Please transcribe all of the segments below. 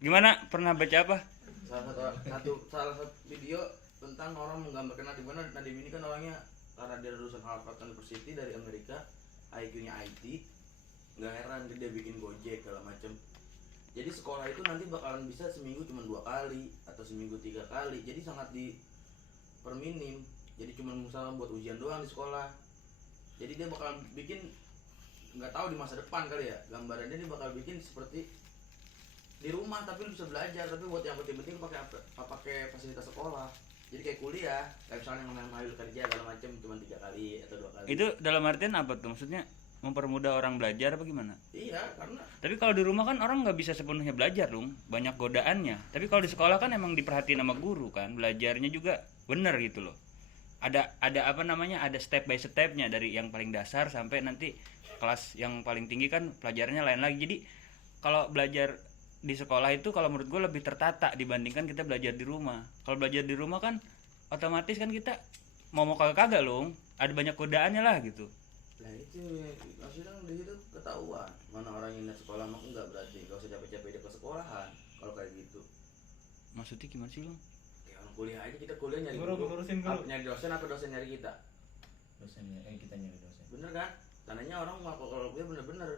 Gimana? Pernah baca apa? Salah satu video tentang orang menggambarkan Nadiem, karena Nadiem ini kan orangnya karena dia lulusan Harvard University dari Amerika, IQ-nya IT, nggak heran dia bikin Gojek segala macem. Jadi sekolah itu nanti bakalan bisa seminggu cuma 2 kali atau seminggu 3 kali, jadi sangat diperminim. Jadi cuma misalnya buat ujian doang di sekolah. Jadi dia bakal bikin, nggak tahu di masa depan kali ya, gambarannya dia bakal bikin seperti di rumah tapi lu bisa belajar, tapi buat yang penting-penting pakai fasilitas sekolah. Jadi kayak kuliah, kayak misalnya ngambil kerja segala macam cuma 3 kali atau 2 kali. Itu dalam artian apa tuh? Maksudnya mempermudah orang belajar apa gimana? Iya, karena Tapi kalau di rumah kan orang nggak bisa sepenuhnya belajar dong, banyak godaannya. Tapi kalau di sekolah kan emang diperhatiin sama guru kan, belajarnya juga bener gitu loh. Ada apa namanya? Ada step by stepnya dari yang paling dasar sampai nanti kelas yang paling tinggi kan pelajarannya lain lagi. Jadi kalau belajar di sekolah itu kalau menurut gue lebih tertata dibandingkan kita belajar di rumah. Kalau belajar di rumah kan otomatis kan kita mau kagak loh, ada banyak godaannya lah gitu. lah itu maksudnya di situ ketahuan mana orang yang niat sekolah mah enggak, berarti gak usah capek-capek dia ke sekolahan kalau kayak gitu. Maksudnya gimana sih lo? Kayak orang kuliah aja, kita kuliah nyari Guru, ngurusin guru. nyari dosen apa dosen nyari kita, Dosennya, kita nyari dosen. bener kan? Tandanya orang kalau kuliah bener-bener,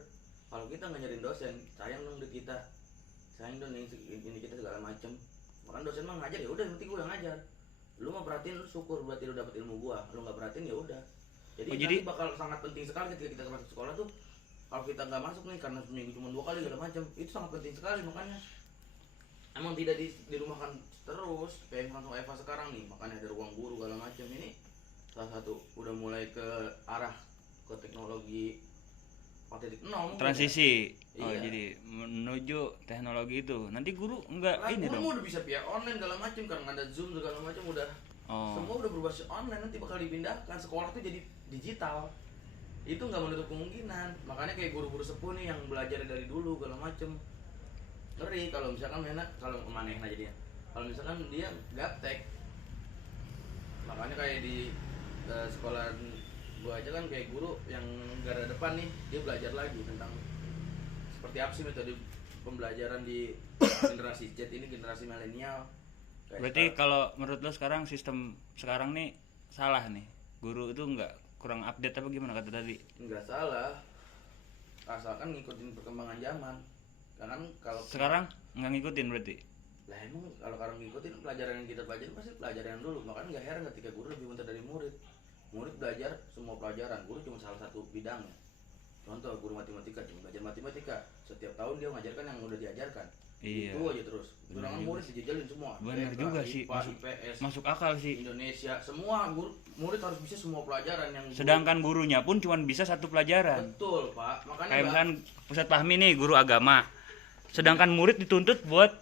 kalau kita nggak nyariin dosen sayang dong duit kita, sayang dong ini kita segala macem. Makan dosen mah ngajar ya udah, nanti gue yang ngajar, lu mau perhatiin lu syukur berarti lu dapet ilmu gua, lu nggak perhatiin ya udah. Jadi nanti bakal sangat penting sekali ketika kita masuk sekolah tuh. Kalau kita nggak masuk nih karena seminggu cuma 2 kali segala macam, itu sangat penting sekali. Makanya emang tidak dirumahkan terus kayak langsung Eva sekarang nih, makanya ada ruang guru segala macam. Ini salah satu udah mulai ke arah ke teknologi 4.0 Transisi. Ya? Oh, Iya. jadi menuju teknologi itu. Nanti guru enggak Lah, ini guru dong. udah bisa via online segala macam, karena ada Zoom segala macam udah. Semua udah berbasis online, nanti bakal dipindahkan sekolah tuh jadi digital. Itu nggak menutup kemungkinan. Makanya kayak guru-guru sepuh nih yang belajar dari dulu segala macem, ngeri kalau misalkan kalau kemana aja dia, kalau misalkan dia gaptek. Makanya kayak di sekolah gua aja kan kayak guru yang garda depan nih, dia belajar lagi tentang seperti apa sih metode pembelajaran di generasi Z ini, generasi milenial. Berarti kalau menurut lo sekarang sistem sekarang nih salah nih, guru itu enggak kurang update apa gimana kata tadi? Nggak salah, asalkan ngikutin perkembangan zaman. Karena kalau Sekarang nggak ngikutin berarti? lah emang kalau sekarang ngikutin pelajaran yang kita pelajari pasti pelajaran yang dulu. Makanya nggak heran ketika guru lebih pintar dari murid. Murid belajar semua pelajaran, guru cuma salah satu bidangnya. Contoh guru matematika cuma belajar matematika, setiap tahun dia mengajarkan yang udah diajarkan. Iya. Itu aja terus. Sedangkan murid dijejalin semua. Benar TK, juga IPA, sih, IPS, masuk akal sih. Indonesia, semua murid harus bisa semua pelajaran yang Sedangkan gurunya pun cuma bisa satu pelajaran. betul Pak. Makanya Kayak misalkan Ustadz Fahmi nih guru agama, sedangkan murid dituntut buat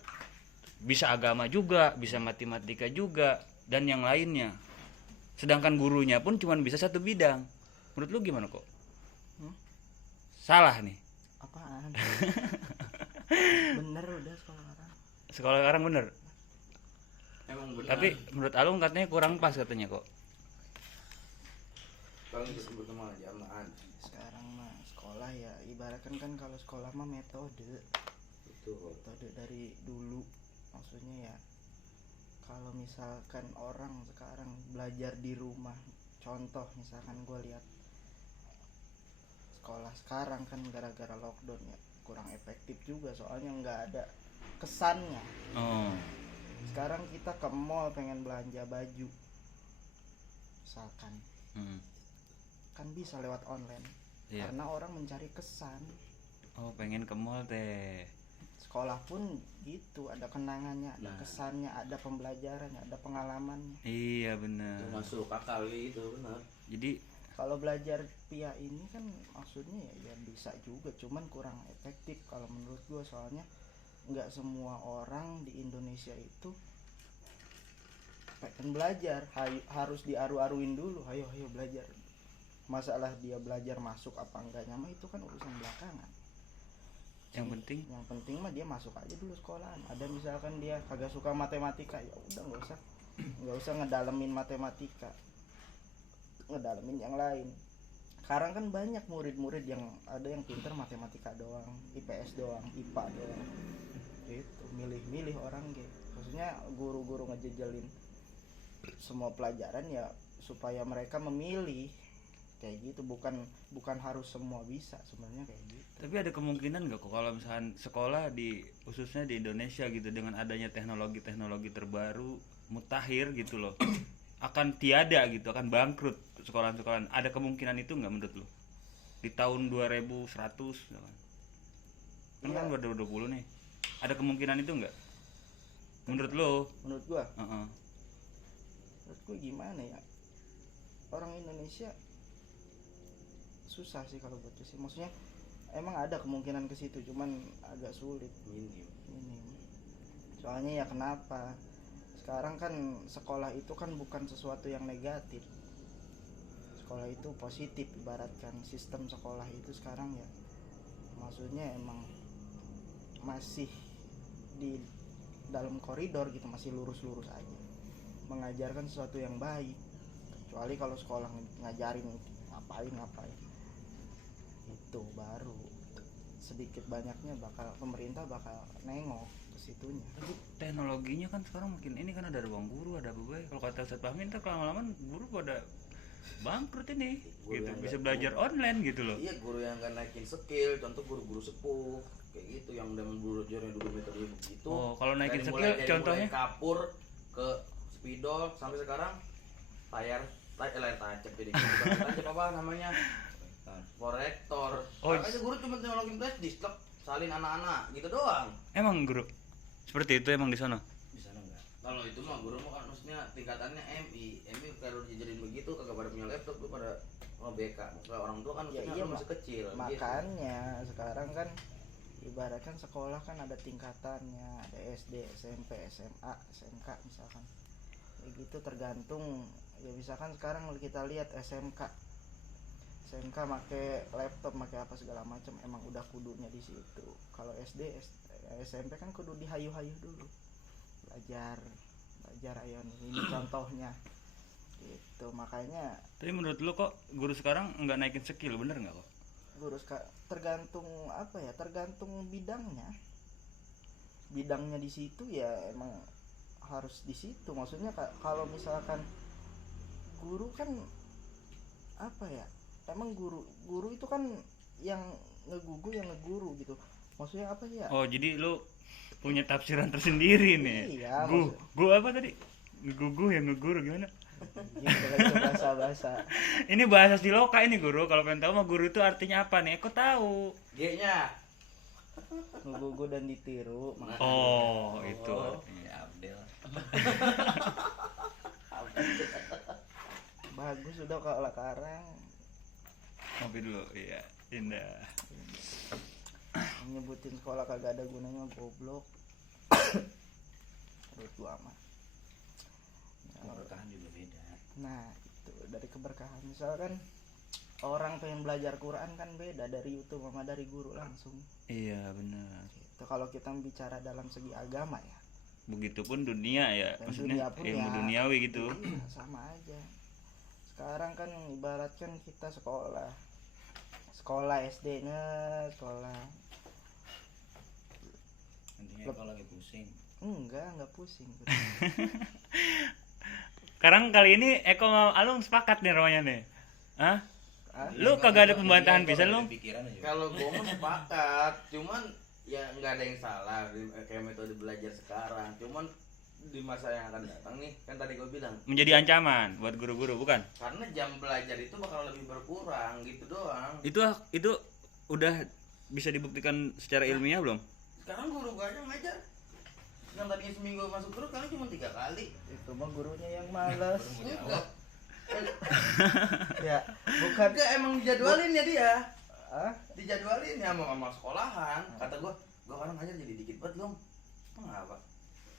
bisa agama juga, bisa matematika juga, dan yang lainnya. Sedangkan gurunya pun cuma bisa satu bidang. Menurut lu gimana kok? Salah nih. Apaan? Bener udah sekolah orang. Sekolah sekarang bener. emang benar. Tapi menurut Alung katanya kurang pas katanya kok. Kalau ikut perkembangan zaman Sekarang mah sekolah ya ibaratkan kan kalau sekolah mah metode dari dulu. Maksudnya ya kalau misalkan orang sekarang belajar di rumah, contoh misalkan gue lihat sekolah sekarang kan gara-gara lockdown ya kurang efektif juga, soalnya nggak ada kesannya. Oh. Sekarang kita ke mall pengen belanja baju misalkan kan bisa lewat online. Iya. Karena orang mencari kesan. Oh, pengen ke mall teh. Sekolah pun gitu, ada kenangannya, ada kesannya, ada pembelajarannya, ada pengalamannya. Iya benar. itu masuk akal itu benar. Jadi Kalau belajar via ini kan maksudnya ya bisa juga, cuman kurang efektif kalau menurut gua, soalnya nggak semua orang di Indonesia itu pengen belajar, harus diaru-aruin dulu, ayo belajar. Masalah dia belajar masuk apa enggaknya mah itu kan urusan belakangan. yang penting mah dia masuk aja dulu sekolahan. Ada misalkan dia kagak suka matematika, ya udah nggak usah ngedalemin matematika, ngedalemin yang lain. Sekarang kan banyak murid-murid yang ada yang pintar matematika doang, IPS doang, IPA doang gitu. milih-milih orang gitu. Maksudnya guru-guru ngejejelin semua pelajaran ya supaya mereka memilih kayak gitu, bukan harus semua bisa sebenarnya kayak gitu. Tapi ada kemungkinan nggak kok kalau misalkan sekolah di khususnya di Indonesia gitu dengan adanya teknologi terbaru mutakhir gitu loh akan tiada gitu, akan bangkrut sekolah-sekolah. Ada kemungkinan itu nggak menurut lo di tahun 2100 misalkan? Kan Iya. kan 2020 nih, ada kemungkinan itu nggak menurut lo? Menurut gua Heeh. gimana ya, orang Indonesia susah sih kalau buat sih, maksudnya emang ada kemungkinan ke situ cuman agak sulit, minim. Soalnya ya kenapa sekarang kan sekolah itu kan bukan sesuatu yang negatif, sekolah itu positif, ibaratkan sistem sekolah itu sekarang ya maksudnya emang masih di dalam koridor gitu, masih lurus-lurus aja, mengajarkan sesuatu yang baik. Kecuali kalau sekolah ngajarin ngapain itu baru sedikit banyaknya pemerintah bakal nengok ke situnya. Tapi teknologinya kan sekarang makin ini kan ada ruang guru, ada apa. Kalau kata Ustadz Fahmi ntar lama-lama guru pada bangkrut ini Guru gitu, yang bisa nggak- belajar online gitu loh. Iya, guru yang nggak naikin skill, contoh guru-guru sepuh kayak gitu yang udah belajarnya dulu metode begitu. Oh, kalau naikin Dari skill dari contohnya? mulai kapur ke spidol sampai sekarang layar tancap jadi tancap apa namanya, korektor. Oh, Makanya guru cuma teknologi flash disk salin anak-anak gitu doang. Emang guru seperti itu emang di sana? Di sana enggak. Kalau itu mah guru mah kan maksudnya tingkatannya MI kalau dijadiin begitu kagak pada punya laptop tuh pada BK. Maksudnya orang tua kan Ya maksudnya iya, masih kecil. gitu. Makanya sekarang kan ibaratkan sekolah kan ada tingkatannya, ada SD, SMP, SMA, SMK misalkan. Kayak gitu tergantung ya, misalkan sekarang kita lihat SMK make laptop, make apa segala macam, emang udah kudunya di situ. Kalau SD, SMP kan kudu dihayu-hayu dulu. Belajar ayo nih, ini contohnya. Gitu, makanya Tapi menurut lu kok guru sekarang nggak naikin skill, bener nggak kok? guru tergantung apa ya, tergantung bidangnya di situ ya, emang harus di situ. Maksudnya kalau misalkan guru kan apa ya, emang guru itu kan yang ngeguru gitu, maksudnya apa ya. Oh, jadi lu punya tafsiran tersendiri nih. Iya, Gu apa tadi? Ngegugu yang ngeguru gimana? gitu kan, itu bahasa Ini bahasa Siloka ini guru. Kalau pengen tahu mah guru itu artinya apa nih? Aku tahu. G-nya. ngegugu dan ditiru. Oh, itu artinya. Ya Abdel. Bagus udah kalau karang Ngopi dulu, iya. Indah. nyebutin sekolah kagak ada gunanya, goblok. Menurut gua mah. Keberkahan juga beda. Nah itu dari keberkahan, misalkan orang pengen belajar Quran kan beda dari YouTube sama dari guru langsung Iya, benar. gitu. Kalau kita bicara dalam segi agama ya, Begitupun dunia ya, dan maksudnya dunia pun ilmu ya duniawi gitu. iya, sama aja. Sekarang kan ibaratkan kita sekolah SD-nya sekolah, Intinya kalau lagi pusing. enggak pusing. Sekarang kali ini Eko sama Alung sepakat nih namanya nih. Hah? Ah, Lu kagak ada pembantahan bisa lu? Pikiran aja. Kalau gue mah sepakat, cuman ya nggak ada yang salah kayak metode belajar sekarang. Cuman di masa yang akan datang nih, kan tadi gue bilang Menjadi ancaman buat guru-guru, bukan? karena jam belajar itu bakal lebih berkurang gitu doang. Itu udah bisa dibuktikan secara ilmiah belum? Sekarang guru gue aja ngajar yang tadinya seminggu masuk terus sekarang cuma 3 kali. itu mah gurunya yang malas. Enggak, Ya bukan. enggak emang dijadwalin ya dia. Ah, Dijadwalin ya sama sekolahan. Kata gue kadang ngajar jadi dikit banget dong. Mengapa?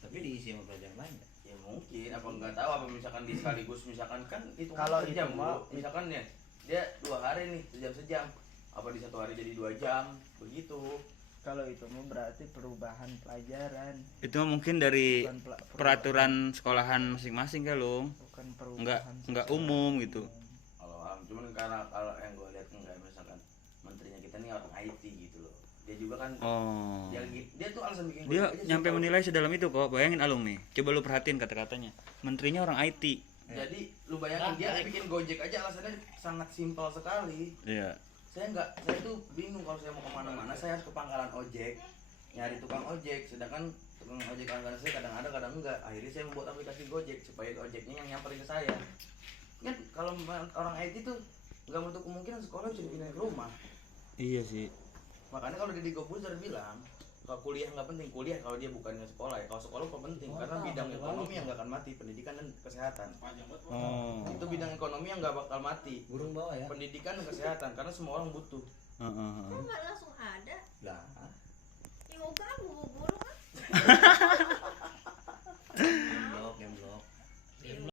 Tapi diisi sama pelajaran lain ya. Ya mungkin apa nggak tahu apa misalkan di sekaligus misalkan kan itu Kalau sejam itu mah- dulu. Misalkan ya dia 2 hari nih sejam apa di 1 hari jadi 2 jam begitu. kalau itu mah berarti perubahan pelajaran, Itu mungkin dari bukan peraturan sekolahan masing-masing kan lu. bukan Enggak perubahan umum gitu. Kalau cuman karena kalau yang gue lihat enggak misalkan menterinya kita nih orang IT gitu loh. dia juga kan Oh. dia tuh alasan bikin Dia Gojek aja nyampe sih, menilai sedalam itu kok. Bayangin Alung nih. Coba lu perhatiin kata-katanya. Menterinya orang IT. jadi lu bayangin dia bikin Gojek aja alasannya sangat simpel sekali. Iya. Saya tuh bingung kalau saya mau kemana-mana saya harus ke pangkalan ojek nyari tukang ojek, sedangkan tukang ojek langganan saya kadang ada kadang enggak. Akhirnya saya membuat aplikasi Gojek supaya ojeknya yang nyamperin ke saya. Kan kalau orang IT tuh nggak menutup kemungkinan sekolah bisa dipindahin ke rumah. Iya sih. Makanya kalau Deddy Corbuzier bilang kalau kuliah nggak penting, kuliah kalau dia bukannya sekolah ya, kalau sekolah kok penting karena bidang ekonomi yang nggak akan mati, pendidikan dan kesehatan. Oh. Itu bidang ekonomi yang nggak bakal mati, Burung bawah ya. pendidikan dan kesehatan karena semua orang butuh. Heeh. Kok nggak langsung ada? Lah, Yoga buru-buru kan? blok, yang blok.